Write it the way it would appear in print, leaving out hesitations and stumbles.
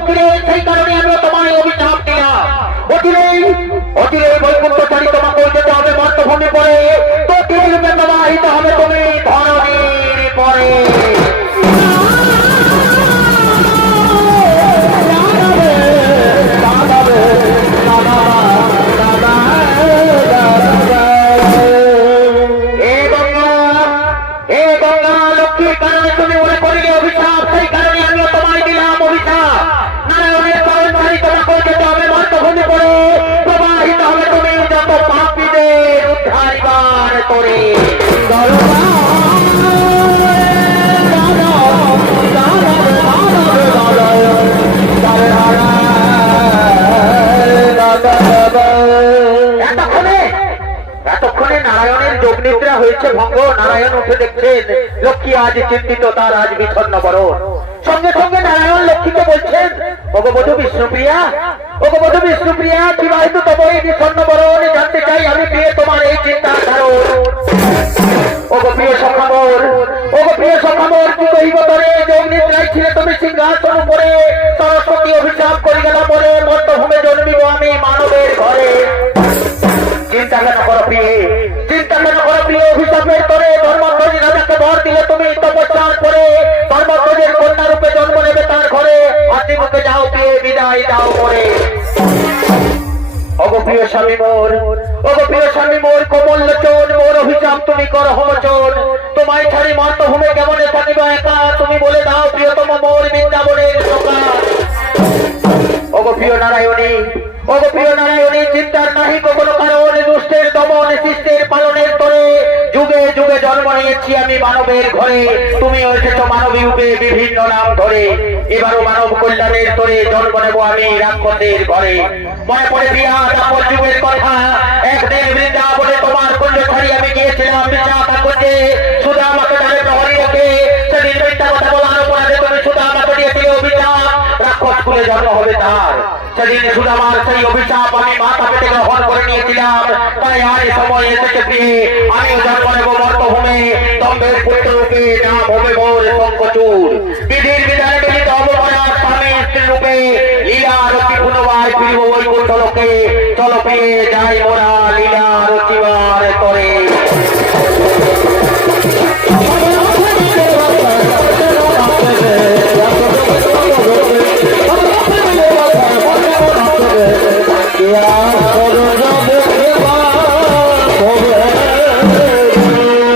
লক্ষ্মীরে, সেই কারণে আমরা তোমায় অভিশাপ দিলাম। অচিরেই বৈকুণ্ঠচারী তোমাকে যেতে হবে মর্তভূমি পরে, তো তিল প্রবাহিত হবে তুমি ধরণীর পরে। এতক্ষণে নারায়ণের যোগনিদ্রা হয়েছে ভঙ্গ। নারায়ণ উঠে দেখছেন লক্ষ্মী আজ চিন্তিত, তার আজ বিষণ্ণ বরণ। সঙ্গে সঙ্গে নারায়ণ লক্ষ্মীকে বলছেন, ভগবধূ বিষ্ণুপ্রিয়া, ভগবধূ বিষ্ণুপ্রিয়া, বিবাহিত তব এই বিষণ্ণ বরণ, জানতে চাই আমি পেয়ে তোমার এই চিন্তার কারণ। ওগো প্রিয় সখামোর, ওগো প্রিয় সখামোর, কি কহিব তরে, যোগনিদ্রায় ছিলে তুমি সিংহাসন উপরে, সরস্বতী অভিশাপ করি গেল পরে, মর্তভূমে জন্মিব আমি মানবের ঘরে। চিন্তা কেন করো প্রিয়ে, চিন্তা কেন করো প্রিয়ে, অভিশাপের করে ধর্মধ্বজ রাজাকে বর দিলে তুমি তপস্যার করে, ধর্মধ্বজের কন্যা রূপে জন্ম নেবে তার ঘরে, হাসিমুখে যাও প্রিয়ে, বিদায় দাও করে। ওগো প্রিয় স্বামী মোর, ওগো প্রিয় স্বামী মোর, কোমল লোচন, মোর অভিশাপ তুমি করো মোচন, তোমায় ছাড়ি মর্তভূমে কেমনে থাকিব একা, তুমি বলে দাও প্রিয়তম মোর বৃন্দাবনের সখা। ওগো প্রিয় নারায়ণী, ওগো প্রিয় নারায়ণী, চিন্তার নাহি কোনো কারণ, দুষ্টের দমন শিষ্টের পালনের তরে, যুগে যুগে জন্ম নিয়েছি আমি মানবের ঘরে, তুমি এসেছ মানবী রূপে বিভিন্ন নাম ধরে, এবারও মানব কল্যাণের তরে জন্ম নেব আমি রাক্ষসের ঘরে। মনে পড়ে বিয়া তাপর যুগের কথা, একদিন বৃন্দাবনে তোমার কুঞ্জ ছাড়ি আমি গিয়েছিলাম বিশাখা কুঞ্জে, শুধু আমাকে জানে প্রহরী রেখে, সেদিন মিথ্যা কথা বলার অপরাধে তুমি শুধু আমাকে দিয়েছিলে অভিশাপ, রাক্ষস কুলে জন্ম হবে তার। সেদিন শুধু আমার সেই অভিশাপ আমি মাথা পেতে গ্রহণ করে নিয়েছিলাম, তাই আর সময় এসেছে প্রিয়ে, আমিও জন্ম নেব মর্তভূমে, দম্ভের পুত্র রূপে, নাম হবে মোর শঙ্খচূড়। বিধির বিধানে মিলিত হব মনার স্বামী স্ত্রী রূপে, লীলা রচি পুনবায় ফিরিব বৈকুণ্ঠ লোকে, চলো প্রিয়ে যাই মোরা লীলা রচিবার